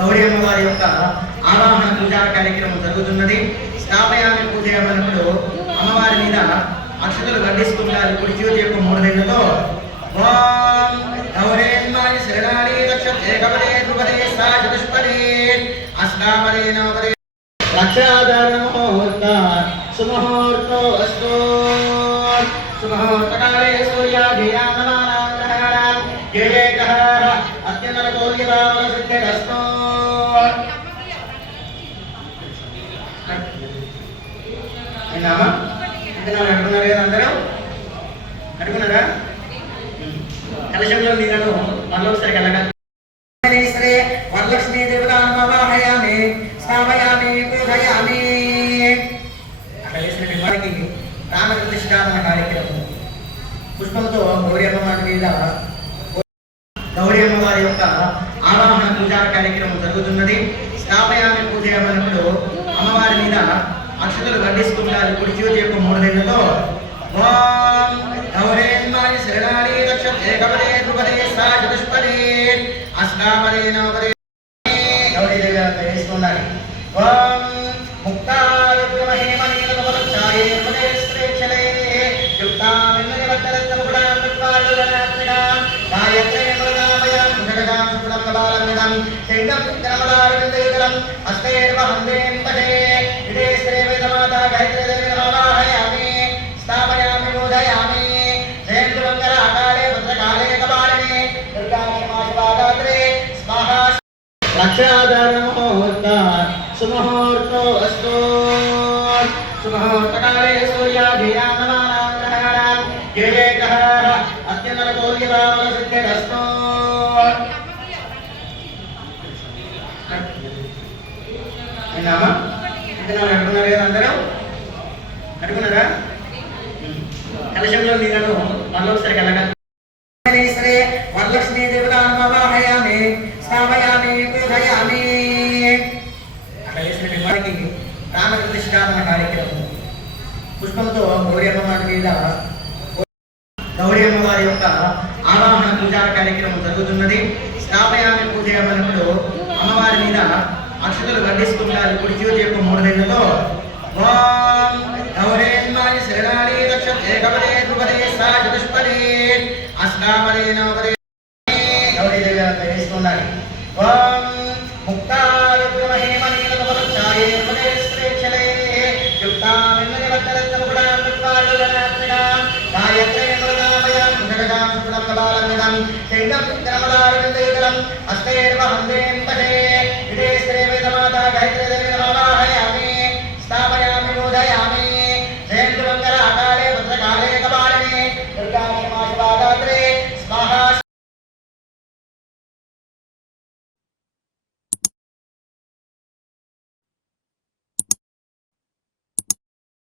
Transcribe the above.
గౌరీ అమ్మవారి యొక్క ఆవాహన పూజా కార్యక్రమం జరుగుతున్నది. స్థాపయామి పూజ అన్నప్పుడు అమ్మవారి మీద అక్షతలు వడ్డిస్తుంటారు. కుడి చేతి యొక్క 3 వేళ్లతో ఓం గౌరేన్మాయ శరణాని రక్షతే కవలే ధ్రువదే సా చతుష్పదే అష్టాపదే నవపదే లక్షాధార ముహూర్త సుముహూర్తో అస్తు సుముహూర్తకాలే సూర్యాధియానమానాం గ్రహాణాం ఏ ఏ గ్రహాః అత్యనలకోల్యవామల సిద్ధిరస్తు. అయినామా అడుగున్నారు కదా అందరూ అడుగున్నారా? కలశంలో నీళ్ళను మళ్ళీ ఒకసారి కలగాలి. వరలక్ష్మీ దేవతాన్వాహయామి స్థాపయామి పూజయామి. అక్కడ వేసిన వారికి ప్రాణ ప్రతిష్ఠాపన కార్యక్రమం పుష్పంతో గౌరీ అమ్మవారి మీద గౌరీ అమ్మవారి యొక్క ఆవాహన పూజా కార్యక్రమం జరుగుతున్నది. స్థాపయామి పూజ అన్నప్పుడు అమ్మవారి మీద అక్షతలు వడ్డిస్తుంటారు. కుడి చేతి యొక్క 3 వేళ్లతో ఓం గౌరేన్మాయ శరణాని రక్షతే కవలే ధ్రువదే సా చతుష్పదే అష్టాపదే నవపదే గౌరీదేవి వేస్తుండాలి. ఓం ముక్తారుగ్రమహేమనీలకవలక్షాయే పదే శ్రేక్షలే యుక్తామిన్నయవత్తరత్నముకుడాం గాయత్రయం మృగామయం జగదాం సుప్రమబాలమిదం సింగం విక్రమదారవిందయుగలం హస్తేర్వహందేం పదే ఇదే శ్రీవేదమాతా గాయత్రీదేవి నమావాహయామి స్థాపయామి పూజయామి. జయంతుమంగళాకారే భద్రకాళే కపాలినే దుర్గాక్షమాశివాగాత్రే స్వాహా. లక్షాధార ముహూర్త సుముహూర్తో అస్తు సుముహూర్తకాలే సూర్యాధియానమానాం గ్రహాణాం ఏ ఏ గ్రహాః అత్యనలకోల్యవామల సిద్ధిరస్తు. అయినామా అడుగున్నారు కదా అందరూ అడుగున్నారా? కలశంలో నీళ్ళను మళ్ళీ ఒకసారి కలగాలి. వరలక్ష్మీ దేవతాన్వాహయామి స్థాపయామి పూజయామి. అక్కడ వేసిన వారికి ప్రాణ ప్రతిష్ఠాపన కార్యక్రమం పుష్పంతో గౌరీ అమ్మవారి మీద గౌరీ అమ్మవారి యొక్క ఆవాహన పూజా కార్యక్రమం జరుగుతున్నది. స్థాపయామి పూజ అన్నప్పుడు అమ్మవారి మీద అక్షతలు వడ్డిస్తుంటారు. కుడి చేతి యొక్క 3 వేళ్లతో ఓం గౌరేన్మాయ శరణాని రక్షతే కవలే ధ్రువదే సా చతుష్పదే అష్టాపదే నవపదే గౌరీదేవి వేస్తుండాలి. ఓం ముక్తారుగ్రమహేమనీలకవలక్షాయే పదే శ్రేక్షలే యుక్తామిన్నయవత్తరత్నముకుడాం గాయత్రయం మృగామయం జగదాం సుప్రమబాలమిదం సింగం విక్రమదారవిందయుగలం హస్తేర్వహందేం పదే ఇదే శ్రీవేదమాతా గాయత్రీదేవి నమావాహయామి స్థాపయామి పూజయామి. జయంతుమంగళాకారే భద్రకాళే కపాలినే దుర్గాక్ష